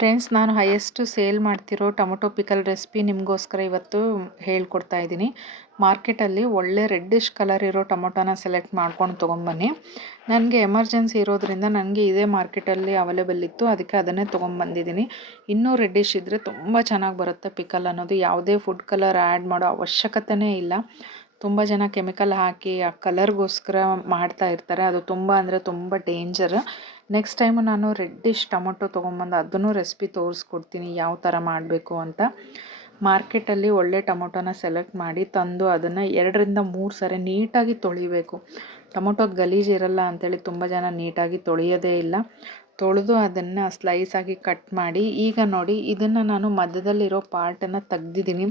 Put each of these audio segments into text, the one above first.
Friends, ನಾನು highest sale ಮಾಡ್ತಿರೋ tomato pickle recipe ನಿಮಗೋಸ್ಕರ ಇವತ್ತು ಹೇಳ್ಕೊಡ್ತಾ ಇದ್ದೀನಿ. ಮಾರ್ಕೆಟಲ್ಲಿ ಒಳ್ಳೆ ರೆಡ್ಡಿಶ್ ಕಲರ್ ಇರೋ ಟೊಮೊಟೊನ ಸೆಲೆಕ್ಟ್ ಮಾಡ್ಕೊಂಡು ತೊಗೊಂಬನ್ನಿ. ನನಗೆ ಎಮರ್ಜೆನ್ಸಿ ಇರೋದ್ರಿಂದ ನನಗೆ ಇದೇ ಮಾರ್ಕೆಟಲ್ಲಿ ಅವೈಲೇಬಲ್ ಇತ್ತು, ಅದಕ್ಕೆ ಅದನ್ನೇ ತೊಗೊಂಬಂದಿದ್ದೀನಿ. ಇನ್ನೂ ರೆಡ್ಡಿಶ್ ಇದ್ದರೆ ತುಂಬ ಚೆನ್ನಾಗಿ ಬರುತ್ತೆ ಪಿಕಲ್ ಅನ್ನೋದು. ಯಾವುದೇ ಫುಡ್ ಕಲರ್ ಆ್ಯಡ್ ಮಾಡೋ ಅವಶ್ಯಕತೆಯೇ ಇಲ್ಲ. ತುಂಬ ಜನ ಕೆಮಿಕಲ್ ಹಾಕಿ ಆ ಕಲರ್ಗೋಸ್ಕರ ಮಾಡ್ತಾ ಇರ್ತಾರೆ. ಅದು ತುಂಬ ಅಂದರೆ ತುಂಬ ಡೇಂಜರ್. ನೆಕ್ಸ್ಟ್ ಟೈಮು ನಾನು ರೆಡ್ಡಿಶ್ ಟೊಮೊಟೊ ತೊಗೊಂಬಂದು ಅದನ್ನು ರೆಸಿಪಿ ತೋರಿಸ್ಕೊಡ್ತೀನಿ ಯಾವ ಥರ ಮಾಡಬೇಕು ಅಂತ. ಮಾರ್ಕೆಟಲ್ಲಿ ಒಳ್ಳೆ ಟೊಮೊಟೊನ ಸೆಲೆಕ್ಟ್ ಮಾಡಿ ತಂದು ಅದನ್ನು 2-3 ಸರಿ ನೀಟಾಗಿ ತೊಳಿಬೇಕು. ಟೊಮೊಟೊ ಗಲೀಜಿರಲ್ಲ ಅಂಥೇಳಿ ತುಂಬ ಜನ ನೀಟಾಗಿ ತೊಳೆಯೋದೇ ಇಲ್ಲ. ತೊಳೆದು ಅದನ್ನು ಸ್ಲೈಸಾಗಿ ಕಟ್ ಮಾಡಿ, ಈಗ ನೋಡಿ ಇದನ್ನು ನಾನು ಮಧ್ಯದಲ್ಲಿರೋ ಪಾರ್ಟನ್ನು ತೆಗ್ದಿದ್ದೀನಿ.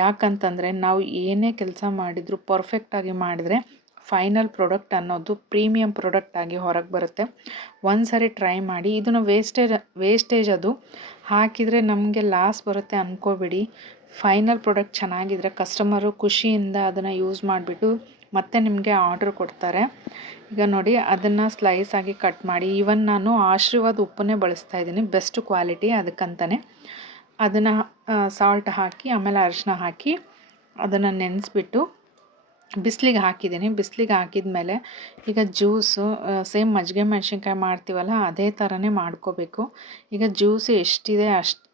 ಯಾಕಂತಂದರೆ ನಾವು ಏನೇ ಕೆಲಸ ಮಾಡಿದರೂ ಪರ್ಫೆಕ್ಟಾಗಿ ಮಾಡಿದರೆ ಫೈನಲ್ ಪ್ರಾಡಕ್ಟ್ ಅನ್ನೋದು ಪ್ರೀಮಿಯಂ ಪ್ರಾಡಕ್ಟ್ ಆಗಿ ಹೊರಗೆ ಬರುತ್ತೆ. ಒಂದು ಸರಿ ಟ್ರೈ ಮಾಡಿ. ಇದನ್ನು ವೇಸ್ಟೇಜ್ ಅದು ಹಾಕಿದರೆ ನಮಗೆ ಲಾಸ್ ಬರುತ್ತೆ ಅಂದ್ಕೋಬೇಡಿ. ಫೈನಲ್ ಪ್ರಾಡಕ್ಟ್ ಚೆನ್ನಾಗಿದ್ರೆ ಕಸ್ಟಮರು ಖುಷಿಯಿಂದ ಅದನ್ನು ಯೂಸ್ ಮಾಡಿಬಿಟ್ಟು ಮತ್ತೆ ನಿಮಗೆ ಆರ್ಡ್ರ್ ಕೊಡ್ತಾರೆ. ಈಗ ನೋಡಿ ಅದನ್ನು ಸ್ಲೈಸಾಗಿ ಕಟ್ ಮಾಡಿ. ಈವನ್ ನಾನು ಆಶೀರ್ವಾದ್ ಉಪ್ಪನ್ನೇ ಬಳಸ್ತಾ ಇದ್ದೀನಿ, ಬೆಸ್ಟ್ ಕ್ವಾಲಿಟಿ. ಅದಕ್ಕಂತಲೇ ಅದನ್ನು ಸಾಲ್ಟ್ ಹಾಕಿ ಆಮೇಲೆ ಅರಿಶಿನ ಹಾಕಿ ಅದನ್ನು ನೆನೆಸ್ಬಿಟ್ಟು ಬಿಸಿಲಿಗೆ ಹಾಕಿದ್ದೀನಿ. ಬಿಸಿಲಿಗೆ ಹಾಕಿದ ಮೇಲೆ ಈಗ ಜ್ಯೂಸು ಸೇಮ್ ಮಜ್ಜಿಗೆ ಮೆಣಸಿನ್ಕಾಯಿ ಮಾಡ್ತೀವಲ್ಲ ಅದೇ ಥರನೇ ಮಾಡ್ಕೋಬೇಕು. ಈಗ ಜ್ಯೂಸ್ ಎಷ್ಟಿದೆ ಅಷ್ಟು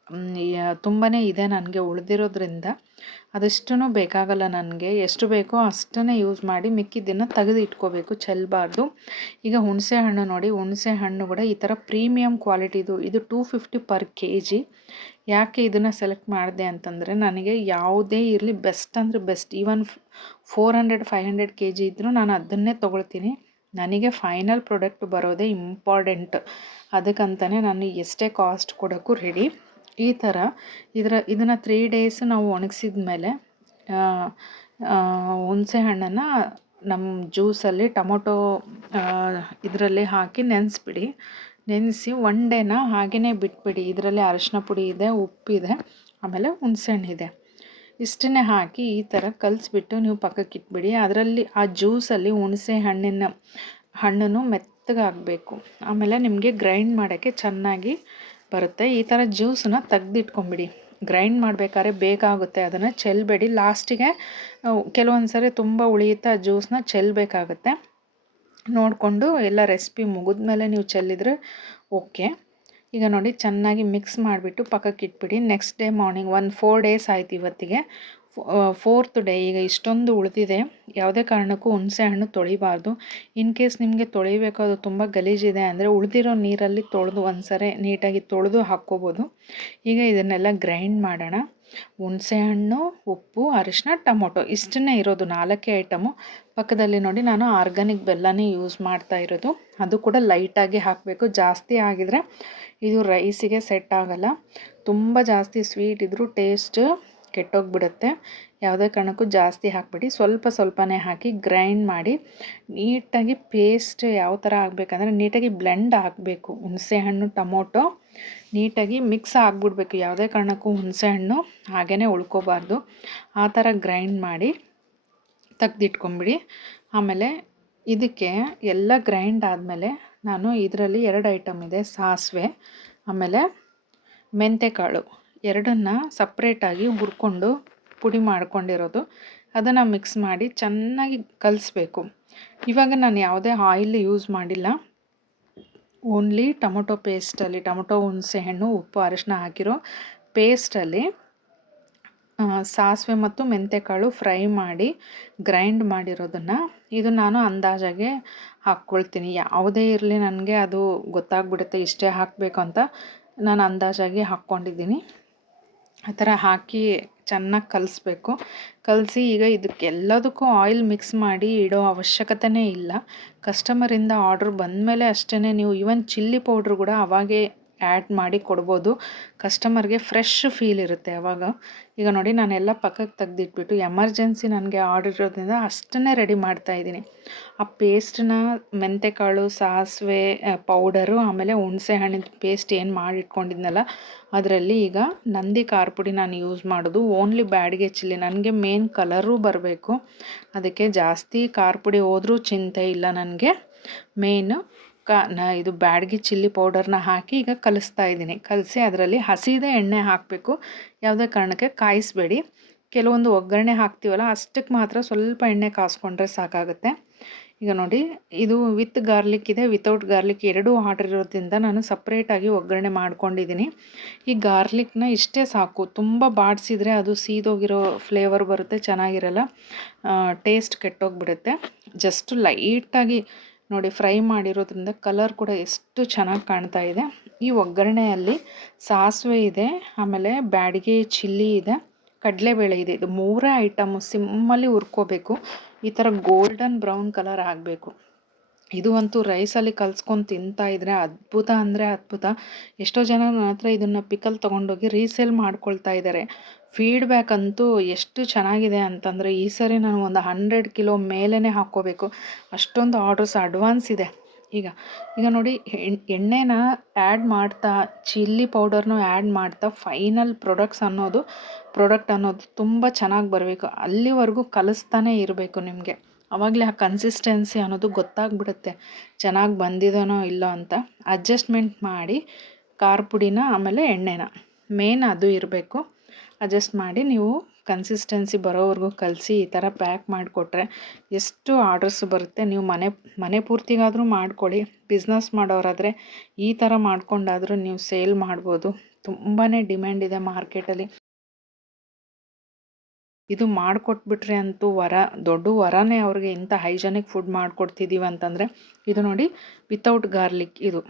ತುಂಬಾ ಇದೆ ನನಗೆ ಉಳಿದಿರೋದ್ರಿಂದ ಅದಷ್ಟೂ ಬೇಕಾಗಲ್ಲ. ನನಗೆ ಎಷ್ಟು ಬೇಕೋ ಅಷ್ಟನ್ನೇ ಯೂಸ್ ಮಾಡಿ ಮಿಕ್ಕಿದ್ದನ್ನು ತೆಗೆದು ಇಟ್ಕೋಬೇಕು, ಚೆಲ್ಲಬಾರ್ದು. ಈಗ ಹುಣಸೆ ಹಣ್ಣು ನೋಡಿ, ಹುಣಸೆ ಹಣ್ಣು ಕೂಡ ಈ ಥರ ಪ್ರೀಮಿಯಂ ಕ್ವಾಲಿಟಿದು. ಇದು 250 ಪರ್ kg. ಯಾಕೆ ಇದನ್ನು ಸೆಲೆಕ್ಟ್ ಮಾಡಿದೆ ಅಂತಂದರೆ ನನಗೆ ಯಾವುದೇ ಇರಲಿ ಬೆಸ್ಟ್ ಅಂದರೆ ಬೆಸ್ಟ್. ಈವನ್ 400-500 kg ಇದ್ದರೂ ನಾನು ಅದನ್ನೇ ತೊಗೊಳ್ತೀನಿ. ನನಗೆ ಫೈನಲ್ ಪ್ರಾಡಕ್ಟ್ ಬರೋದೇ ಇಂಪಾರ್ಟೆಂಟ್. ಅದಕ್ಕಂತಲೇ ನಾನು ಎಷ್ಟೇ ಕಾಸ್ಟ್ ಕೊಡೋಕ್ಕೂ ರೆಡಿ. ಈ ಥರ ಇದನ್ನು 3 days ನಾವು ಒಣಗಿಸಿದ ಮೇಲೆ ಹುಣಸೆ ಹಣ್ಣನ್ನು ನಮ್ಮ ಜ್ಯೂಸಲ್ಲಿ ಟೊಮೊಟೊ ಇದರಲ್ಲಿ ಹಾಕಿ ನೆನೆಸ್ಬಿಡಿ. ನೆನೆಸಿ 1 ಡೇನ ಹಾಗೆಯೇ ಬಿಟ್ಬಿಡಿ. ಇದರಲ್ಲಿ ಅರಿಶಿನ ಪುಡಿ ಇದೆ, ಉಪ್ಪಿದೆ, ಆಮೇಲೆ ಹುಣಸೆ ಹಣ್ಣಿದೆ. ಇಷ್ಟನ್ನೇ ಹಾಕಿ ಈ ಥರ ಕಲಿಸ್ಬಿಟ್ಟು ನೀವು ಪಕ್ಕಕ್ಕೆ ಇಟ್ಬಿಡಿ. ಅದರಲ್ಲಿ ಆ ಜ್ಯೂಸಲ್ಲಿ ಹುಣಸೆ ಹಣ್ಣನ್ನು ಮೆತ್ತಗಾಗಬೇಕು. ಆಮೇಲೆ ನಿಮಗೆ ಗ್ರೈಂಡ್ ಮಾಡೋಕ್ಕೆ ಚೆನ್ನಾಗಿ ಬರುತ್ತೆ. ಈ ಥರ ಜ್ಯೂಸನ್ನ ತೆಗ್ದಿಟ್ಕೊಂಬಿಡಿ. ಗ್ರೈಂಡ್ ಮಾಡಬೇಕಾದ್ರೆ ಬೇಕಾಗುತ್ತೆ, ಅದನ್ನು ಚೆಲ್ಲಬೇಡಿ. ಲಾಸ್ಟಿಗೆ ಕೆಲವೊಂದು ಸರಿ ತುಂಬ ಉಳಿಯುತ್ತೆ, ಆ ಜ್ಯೂಸನ್ನ ಚೆಲ್ಲಬೇಕಾಗುತ್ತೆ. ನೋಡಿಕೊಂಡು ಎಲ್ಲ ರೆಸಿಪಿ ಮುಗಿದ್ಮೇಲೆ ನೀವು ಚೆಲ್ಲಿದರೆ ಓಕೆ. ಈಗ ನೋಡಿ ಚೆನ್ನಾಗಿ ಮಿಕ್ಸ್ ಮಾಡಿಬಿಟ್ಟು ಪಕ್ಕಕ್ಕೆ ಇಟ್ಬಿಡಿ. ನೆಕ್ಸ್ಟ್ ಡೇ ಮಾರ್ನಿಂಗ್ 4 days ಆಯ್ತು ಇವತ್ತಿಗೆ. 4th ಡೇ ಈಗ ಇಷ್ಟೊಂದು ಉಳಿದಿದೆ. ಯಾವುದೇ ಕಾರಣಕ್ಕೂ ಹುಣಸೆ ಹಣ್ಣು ತೊಳಿಬಾರ್ದು. ಇನ್ ಕೇಸ್ ನಿಮಗೆ ತೊಳಿಬೇಕು, ಅದು ತುಂಬ ಗಲೀಜಿದೆ ಅಂದರೆ ಉಳಿದಿರೋ ನೀರಲ್ಲಿ ತೊಳೆದು ಒಂದ್ಸರಿ ನೀಟಾಗಿ ತೊಳೆದು ಹಾಕ್ಕೋಬೋದು. ಈಗ ಇದನ್ನೆಲ್ಲ ಗ್ರೈಂಡ್ ಮಾಡೋಣ. ಹುಣಸೆ ಹಣ್ಣು, ಉಪ್ಪು, ಅರಿಶಿನ, ಟೊಮೊಟೊ ಇಷ್ಟನ್ನೇ ಇರೋದು 4 ಐಟಮು. ಪಕ್ಕದಲ್ಲಿ ನೋಡಿ ನಾನು ಆರ್ಗ್ಯಾನಿಕ್ ಬೆಲ್ಲನೇ ಯೂಸ್ ಮಾಡ್ತಾ ಇರೋದು. ಅದು ಕೂಡ ಲೈಟಾಗಿ ಹಾಕಬೇಕು. ಜಾಸ್ತಿ ಆಗಿದರೆ ಇದು ರೈಸಿಗೆ ಸೆಟ್ ಆಗಲ್ಲ. ತುಂಬ ಜಾಸ್ತಿ ಸ್ವೀಟ್ ಇದ್ದರೂ ಟೇಸ್ಟ್ ಕೆಟ್ಟೋಗ್ಬಿಡುತ್ತೆ. ಯಾವುದೇ ಕಾರಣಕ್ಕೂ ಜಾಸ್ತಿ ಹಾಕಬೇಡಿ, ಸ್ವಲ್ಪನೇ ಹಾಕಿ ಗ್ರೈಂಡ್ ಮಾಡಿ ನೀಟಾಗಿ ಪೇಸ್ಟ್ ಯಾವ ಥರ ಆಗಬೇಕಂದ್ರೆ ನೀಟಾಗಿ ಬ್ಲೆಂಡ್ ಆಗಬೇಕು. ಹುಣಸೆ ಹಣ್ಣು ಟೊಮೊಟೊ ನೀಟಾಗಿ ಮಿಕ್ಸ್ ಆಗಿಬಿಡ್ಬೇಕು. ಯಾವುದೇ ಕಾರಣಕ್ಕೂ ಹುಣಸೆ ಹಣ್ಣು ಹಾಗೇ ಉಳ್ಕೋಬಾರ್ದು. ಆ ಥರ ಗ್ರೈಂಡ್ ಮಾಡಿ ತೆಗ್ದಿಟ್ಕೊಂಬಿಡಿ. ಆಮೇಲೆ ಇದಕ್ಕೆ ಎಲ್ಲ ಗ್ರೈಂಡ್ ಆದಮೇಲೆ ನಾನು ಇದರಲ್ಲಿ 2 ಐಟಮ್ ಇದೆ, ಸಾಸಿವೆ ಆಮೇಲೆ ಮೆಂತೆಕಾಳು. ಎರಡನ್ನು ಸಪ್ರೇಟಾಗಿ ಹುರ್ಕೊಂಡು ಪುಡಿ ಮಾಡ್ಕೊಂಡಿರೋದು. ಅದನ್ನು ಮಿಕ್ಸ್ ಮಾಡಿ ಚೆನ್ನಾಗಿ ಕಲಿಸ್ಬೇಕು. ಇವಾಗ ನಾನು ಯಾವುದೇ ಆಯಿಲ್ ಯೂಸ್ ಮಾಡಿಲ್ಲ. ಓನ್ಲಿ ಟೊಮೊಟೊ ಪೇಸ್ಟಲ್ಲಿ ಟೊಮೊಟೊ, ಹುಣಸೆ ಹಣ್ಣು, ಉಪ್ಪು, ಅರಿಶಿನ ಹಾಕಿರೋ ಪೇಸ್ಟಲ್ಲಿ ಸಾಸಿವೆ ಮತ್ತು ಮೆಂತೆಕಾಳು ಫ್ರೈ ಮಾಡಿ ಗ್ರೈಂಡ್ ಮಾಡಿರೋದನ್ನು ಇದು ನಾನು ಅಂದಾಜಾಗೆ ಹಾಕ್ಕೊಳ್ತೀನಿ. ಯಾವುದೇ ಇರಲಿ ನನಗೆ ಅದು ಗೊತ್ತಾಗ್ಬಿಡುತ್ತೆ ಇಷ್ಟೇ ಹಾಕಬೇಕು ಅಂತ. ನಾನು ಅಂದಾಜಾಗಿ ಹಾಕ್ಕೊಂಡಿದ್ದೀನಿ. ಆ ಥರ ಹಾಕಿ ಚೆನ್ನಾಗಿ ಕಲಿಸ್ಬೇಕು. ಕಲಸಿ ಈಗ ಇದಕ್ಕೆಲ್ಲದಕ್ಕೂ ಆಯಿಲ್ ಮಿಕ್ಸ್ ಮಾಡಿ ಇಡೋ ಅವಶ್ಯಕತೆಯೇ ಇಲ್ಲ. ಕಸ್ಟಮರಿಂದ ಆರ್ಡ್ರ್ ಬಂದಮೇಲೆ ಅಷ್ಟೇ ನೀವು ಈವನ್ ಚಿಲ್ಲಿ ಪೌಡ್ರ್ ಕೂಡ ಅವಾಗೇ ಆ್ಯಡ್ ಮಾಡಿ ಕೊಡ್ಬೋದು. ಕಸ್ಟಮರ್ಗೆ ಫ್ರೆಶ್ ಫೀಲ್ ಇರುತ್ತೆ ಆವಾಗ. ಈಗ ನೋಡಿ ನಾನೆಲ್ಲ ಪಕ್ಕಕ್ಕೆ ತೆಗ್ದಿಟ್ಬಿಟ್ಟು ಎಮರ್ಜೆನ್ಸಿ ನನಗೆ ಆರ್ಡರ್ ಇರೋದ್ರಿಂದ ಅಷ್ಟನ್ನೇ ರೆಡಿ ಮಾಡ್ತಾಯಿದ್ದೀನಿ. ಆ ಪೇಸ್ಟನ್ನ ಮೆಂತೆಕಾಳು, ಸಾಸಿವೆ ಪೌಡರು ಆಮೇಲೆ ಹುಣಸೆ ಹಣ್ಣಿನ ಪೇಸ್ಟ್ ಏನು ಮಾಡಿಟ್ಕೊಂಡಿದ್ನಲ್ಲ ಅದರಲ್ಲಿ ಈಗ ನಂದಿ ಖಾರ ಪುಡಿ ನಾನು ಯೂಸ್ ಮಾಡೋದು. Only Byadgi chilli. ನನಗೆ ಮೇನ್ ಕಲರೂ ಬರಬೇಕು. ಅದಕ್ಕೆ ಜಾಸ್ತಿ ಖಾರ ಪುಡಿ ಹೋದರೂ ಚಿಂತೆ ಇಲ್ಲ ನನಗೆ. ಮೇಯ್ನು ಇದು ಬ್ಯಾಡಗಿ ಚಿಲ್ಲಿ ಪೌಡರ್ನ ಹಾಕಿ ಈಗ ಕಲಿಸ್ತಾ ಇದ್ದೀನಿ. ಕಲಸಿ ಅದರಲ್ಲಿ ಹಸಿದೇ ಎಣ್ಣೆ ಹಾಕಬೇಕು. ಯಾವುದೇ ಕಾರಣಕ್ಕೆ ಕಾಯಿಸಬೇಡಿ. ಕೆಲವೊಂದು ಒಗ್ಗರಣೆ ಹಾಕ್ತೀವಲ್ಲ ಅಷ್ಟಕ್ಕೆ ಮಾತ್ರ ಸ್ವಲ್ಪ ಎಣ್ಣೆ ಕಾಸ್ಕೊಂಡ್ರೆ ಸಾಕಾಗುತ್ತೆ. ಈಗ ನೋಡಿ, ಇದು ವಿತ್ ಗಾರ್ಲಿಕ್ ಇದೆ, ವಿತೌಟ್ ಗಾರ್ಲಿಕ್ ಎರಡೂ ಆರ್ಡರ್ ಇರೋದ್ರಿಂದ ನಾನು ಸಪ್ರೇಟಾಗಿ ಒಗ್ಗರಣೆ ಮಾಡ್ಕೊಂಡಿದ್ದೀನಿ. ಈ ಗಾರ್ಲಿಕ್ನ ಇಷ್ಟೇ ಸಾಕು. ತುಂಬ ಬಾಡಿಸಿದ್ರೆ ಅದು ಸೀದೋಗಿರೋ ಫ್ಲೇವರ್ ಬರುತ್ತೆ, ಚೆನ್ನಾಗಿರಲ್ಲ, ಟೇಸ್ಟ್ ಕೆಟ್ಟೋಗ್ಬಿಡುತ್ತೆ. ಜಸ್ಟ್ ಲೈಟಾಗಿ ನೋಡಿ ಫ್ರೈ ಮಾಡಿರೋದ್ರಿಂದ ಕಲರ್ ಕೂಡ ಎಷ್ಟು ಚೆನ್ನಾಗಿ ಕಾಣ್ತಾ ಇದೆ. ಈ ಒಗ್ಗರಣೆಯಲ್ಲಿ ಸಾಸಿವೆ ಇದೆ, ಆಮೇಲೆ ಬ್ಯಾಡಗಿ ಚಿಲ್ಲಿ ಇದೆ, ಕಡಲೆಬೇಳೆ ಇದೆ. ಇದು ಮೂರೇ ಐಟಮು ಸಿಮ್ಮಲ್ಲಿ ಹುರ್ಕೋಬೇಕು. ಈ ಥರ ಗೋಲ್ಡನ್ ಬ್ರೌನ್ ಕಲರ್ ಆಗಬೇಕು. ಇದು ಅಂತೂ ರೈಸಲ್ಲಿ ಕಲ್ಸ್ಕೊಂಡು ತಿಂತಾ ಇದ್ರೆ ಅದ್ಭುತ ಅಂದರೆ ಅದ್ಭುತ. ಎಷ್ಟೋ ಜನ ನನ್ನ ಹತ್ರ ಇದನ್ನು ಪಿಕಲ್ ತೊಗೊಂಡೋಗಿ ರೀಸೇಲ್ ಮಾಡ್ಕೊಳ್ತಾ ಇದ್ದಾರೆ. ಫೀಡ್ಬ್ಯಾಕ್ ಅಂತೂ ಎಷ್ಟು ಚೆನ್ನಾಗಿದೆ ಅಂತಂದರೆ, ಈ ಸರಿ ನಾನು ಒಂದು 100 ಕಿಲೋ ಮೇಲೇ ಹಾಕ್ಕೋಬೇಕು, ಅಷ್ಟೊಂದು ಆರ್ಡರ್ಸ್ ಅಡ್ವಾನ್ಸ್ ಇದೆ. ಈಗ ನೋಡಿ, ಎಣ್ಣೆನ ಆ್ಯಡ್ ಮಾಡ್ತಾ, ಚಿಲ್ಲಿ ಪೌಡರ್ನು ಆ್ಯಡ್ ಮಾಡ್ತಾ, ಫೈನಲ್ ಪ್ರಾಡಕ್ಟ್ ಅನ್ನೋದು ತುಂಬ ಚೆನ್ನಾಗಿ ಬರಬೇಕು. ಅಲ್ಲಿವರೆಗೂ ಕಲಿಸ್ತಾನೇ ಇರಬೇಕು ನಿಮಗೆ. ಆವಾಗಲೇ ಆ ಕನ್ಸಿಸ್ಟೆನ್ಸಿ ಅನ್ನೋದು ಗೊತ್ತಾಗ್ಬಿಡುತ್ತೆ, ಚೆನ್ನಾಗಿ ಬಂದಿದನೋ ಇಲ್ಲೋ ಅಂತ. ಅಡ್ಜಸ್ಟ್ಮೆಂಟ್ ಮಾಡಿ ಖಾರ ಪುಡಿನ ಆಮೇಲೆ ಎಣ್ಣೆನ ಮೇನ್ ಅದು ಇರಬೇಕು. ಅಡ್ಜಸ್ಟ್ ಮಾಡಿ ನೀವು ಕನ್ಸಿಸ್ಟೆನ್ಸಿ ಬರೋವರೆಗೂ ಕಲಸಿ ಈ ಥರ ಪ್ಯಾಕ್ ಮಾಡಿಕೊಟ್ರೆ ಎಷ್ಟು ಆರ್ಡರ್ಸ್ ಬರುತ್ತೆ. ನೀವು ಮನೆ ಪೂರ್ತಿಗಾದರೂ ಮಾಡ್ಕೊಳ್ಳಿ. ಬಿಸ್ನೆಸ್ ಮಾಡೋರಾದರೆ ಈ ಥರ ಮಾಡ್ಕೊಂಡಾದರೂ ನೀವು ಸೇಲ್ ಮಾಡ್ಬೋದು. ತುಂಬಾ ಡಿಮ್ಯಾಂಡ್ ಇದೆ ಮಾರ್ಕೆಟಲ್ಲಿ. ಇದು ಮಾಡಿಕೊಟ್ಬಿಟ್ರೆ ಅಂತೂ ದೊಡ್ಡ ವರನೇ ಅವ್ರಿಗೆ. ಇಂಥ ಹೈಜೆನಿಕ್ ಫುಡ್ ಮಾಡಿಕೊಡ್ತಿದ್ದೀವಿ ಅಂತಂದರೆ. ಇದು ನೋಡಿ, ವಿತೌಟ್ ಗಾರ್ಲಿಕ್ ಇದು